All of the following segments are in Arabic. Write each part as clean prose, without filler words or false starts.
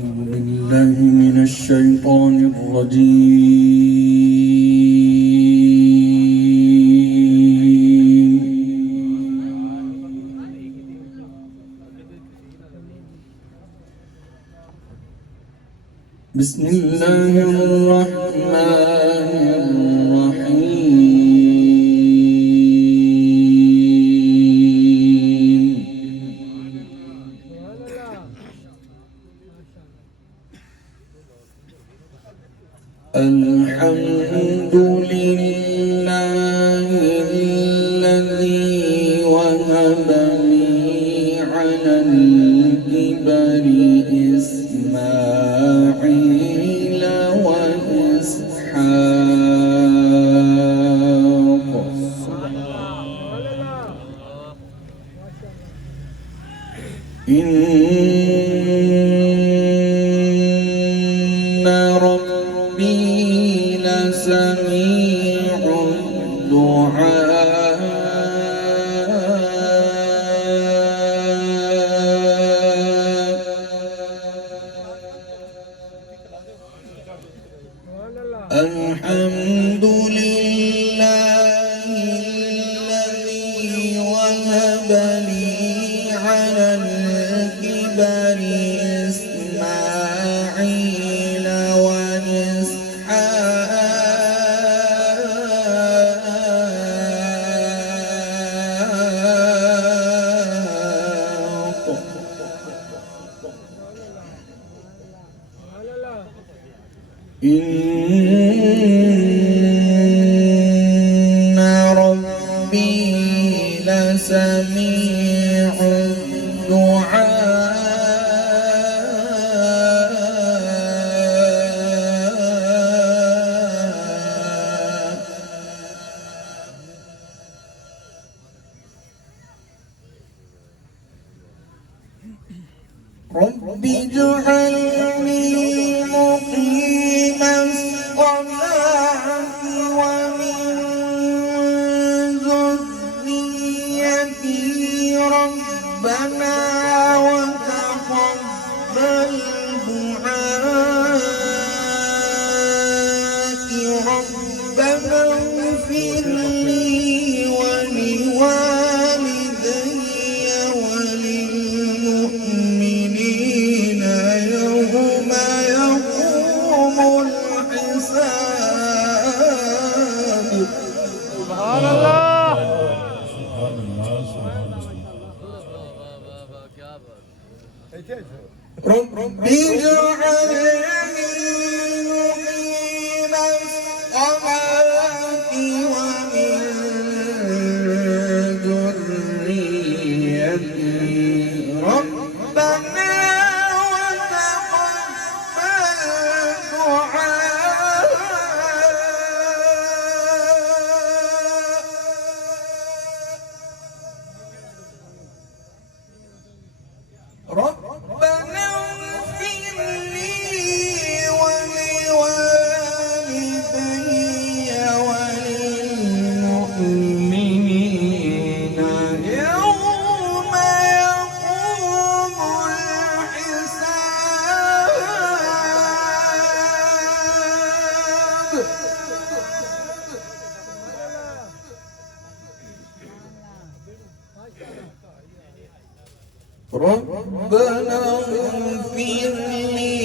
أعوذ بالله من الشيطان الرجيم. بسم الله الرحمن الرحيم. الحمد لله الذي وهب لي على الكبر إسماعيل وإسحاق. إن ربي لسميع الدعاء. الحمد لله الذي وهب لي على الكبر إسماعيل وإسحاق. إن ربي لسميع الدعاء. رب اجعلني مقيم الصلاة ومن ذريتي ربنا وتقبل دعائي. ربنا اغفر لي ولوالدي وللمؤمنين يوم يقوم الحساب. سبحان الله. رب اجعلني مقيم الصلاة ومن ذريتي ربنا وتقبل دعاء. ربنا اغفر لي ولوالدي وللمؤمنين يوم يقوم الحساب. ربنا اغفر لي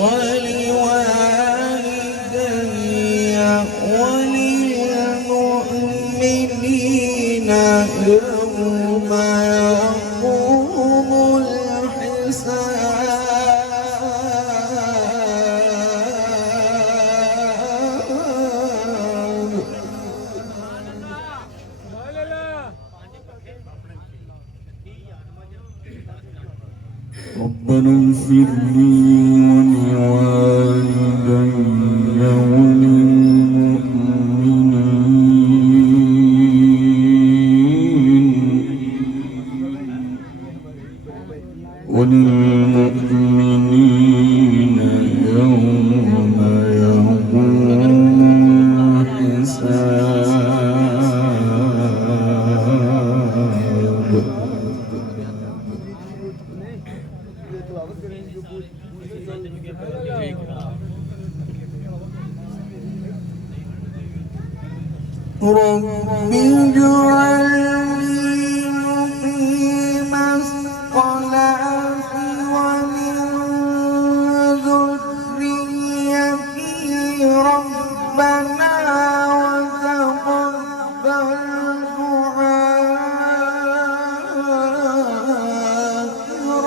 ولوالدي وللمؤمنين يوم يقوم الحساب. ربنا اغفر لي ولوالدي وللمؤمنين يوم يقوم الحساب. رب اجعلني مقيم الصلاة ومن ذريتي ربنا وتقبل دعاء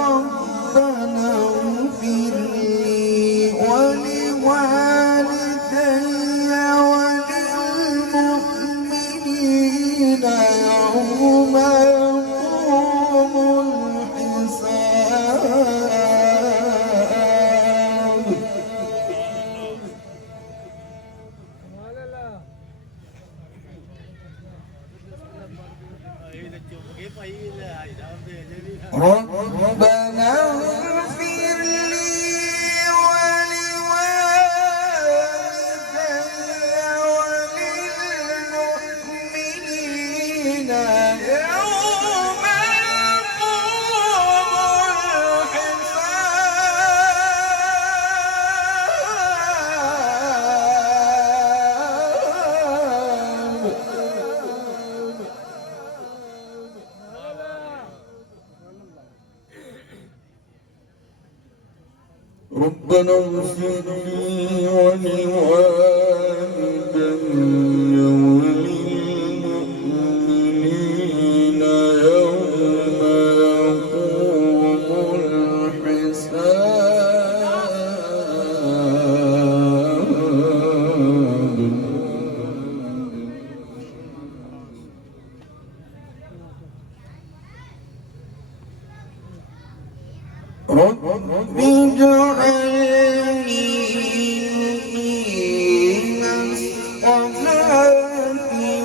ربنا اغفر لي ولوالدي وللمؤمنين يوم يقوم الحساب. ربنا اغفر لي ولوالدي وللمؤمنين يوم يقوم الحساب. ربنا اغفر لي ولوالدي وللمؤمنين يوم يقوم الحساب. رب اجعلني مقيم الصلاة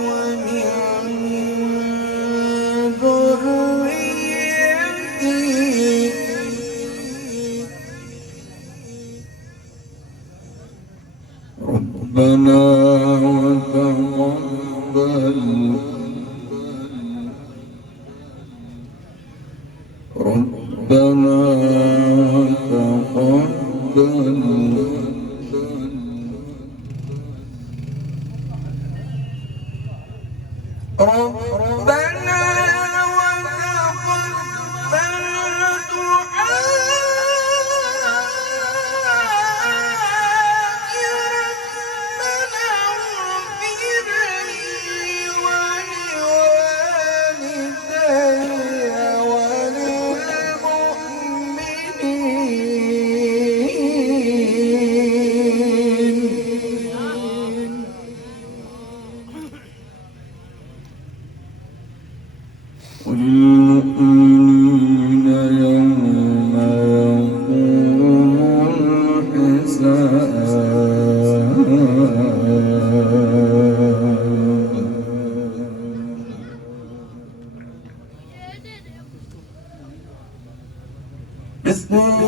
ومن ذريتي ربنا وتقبل ربنا تقبل ربنا وتقبل دعائي ربنا اغفر لي ولوالدي وللمؤمنين